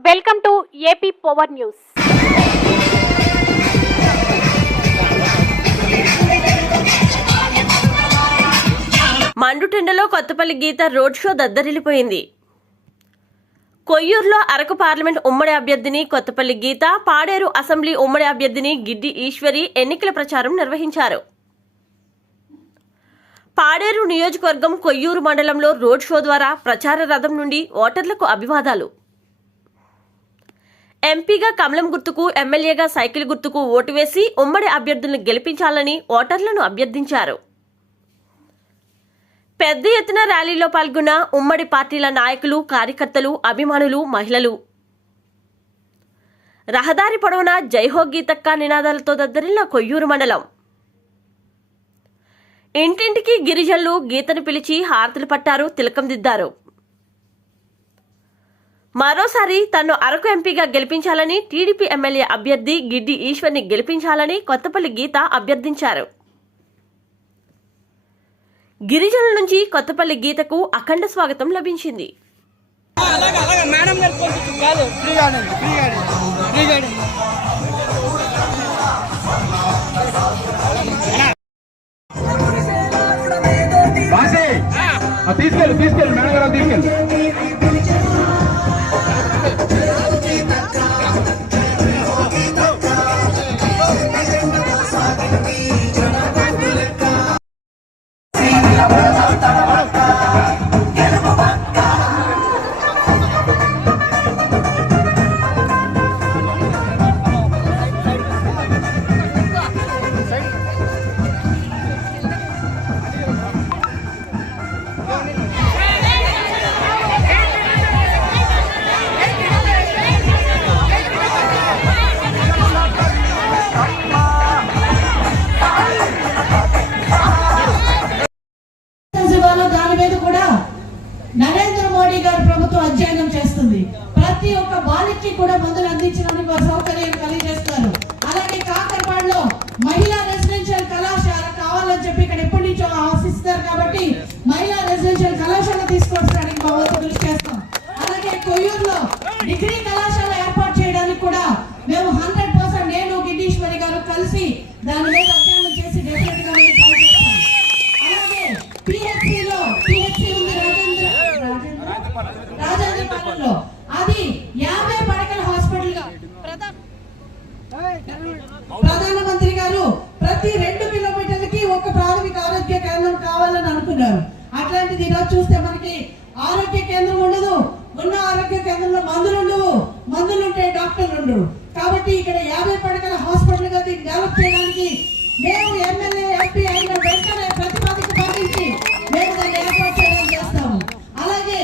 Welcome to AP power news. మండుటెండలో Kothapalli Geetha road show దద్దరిల్లిపోయింది. కొయ్యూరులో Araku parliament ఉమ్మడి అభ్యర్థిని కొత్తపల్లి గీత పాడేరు అసెంబ్లీ ఉమ్మడి అభ్యర్థిని గిడ్డి ఈశ్వరి ఎన్నికల ప్రచారం నిర్వహించారు. పాడేరు నియోజకవర్గం కొయ్యూరు మండలంలో రోడ్ షో ద్వారా ప్రచార రథం నుండి ఓటర్లకు అభివాదాలు. ఎంపీగా కమలం గుర్తుకు ఎమ్మెల్యేగా సైకిల్ గుర్తుకు ఓటు వేసి ఉమ్మడి అభ్యర్థులను గెలిపించాలని ఓటర్లను అభ్యర్థించారు. పెద్ద ఎత్తున ర్యాలీలో పాల్గొన్న ఉమ్మడి పార్టీల నాయకులు కార్యకర్తలు అభిమానులు మహిళలు. రహదారి పొడవున జైహో గీతక్క నినాదాలతో దద్దరిల్ల కొయ్యూరు మండలం. ఇంటింటికి గిరిజనులు గీతను పిలిచి హారతులు పట్టారు తిలకం దిద్దారు. మరోసారి తను అరకు ఎంపీగా గెలిపించాలని టీడీపీ ఎమ్మెల్యే అభ్యర్థి గిడ్డి ఈశ్వర్ని గెలిపించాలని కొత్తపల్లి గీత అభ్యర్థించారు. గిరిజనుల నుంచి కొత్తపల్లి గీతకు అఖండ స్వాగతం లభించింది. మేడం గారు తీసుకెళ్ళు తీసుకెళ్ళు మేడం గారు తీసుకెళ్ళు. నరేంద్ర మోడీ గారు ప్రభుత్వం అధ్యయనం చేస్తుంది. ప్రతి ఒక్క బాలిక్కి కూడా మందులు అందించడానికి సౌకర్యం కలిగజేస్తున్నారు. అలాగే కాకరపాడులో మహిళ కావాలని అట్లాంటిది ఈరోజు చూస్తే మనకి ఆరోగ్య కేంద్రం ఉండదు. ఉన్న ఆరోగ్య కేంద్రంలో మందులు ఉండవు. మందులు ఉంటే డాక్టర్లు ఉండరు. కాబట్టి ఇక్కడ యాభై పడకల హాస్పిటల్గా దీన్ని డెవలప్ చేయడానికి మేము ఎమ్మెల్యే ఎంపీ అయిన వెంటనే ప్రతిపాదిక పాటించి మేము దాన్ని ఏర్పాటు చేయడం చేస్తాము. అలాగే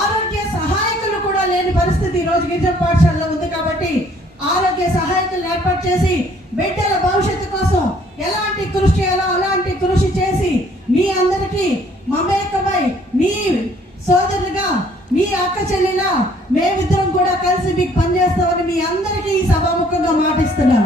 ఆరోగ్య సహాయకులు కూడా లేని పరిస్థితి ఈ రోజు గిరిజన పాఠశాలలో ఉంది కాబట్టి ఆరోగ్య సహాయకులను ఏర్పాటు చేసి బిడ్డల చేస్తామని మీ అందరికీ ఈ సభాముఖంగా మాటిస్తున్నాను.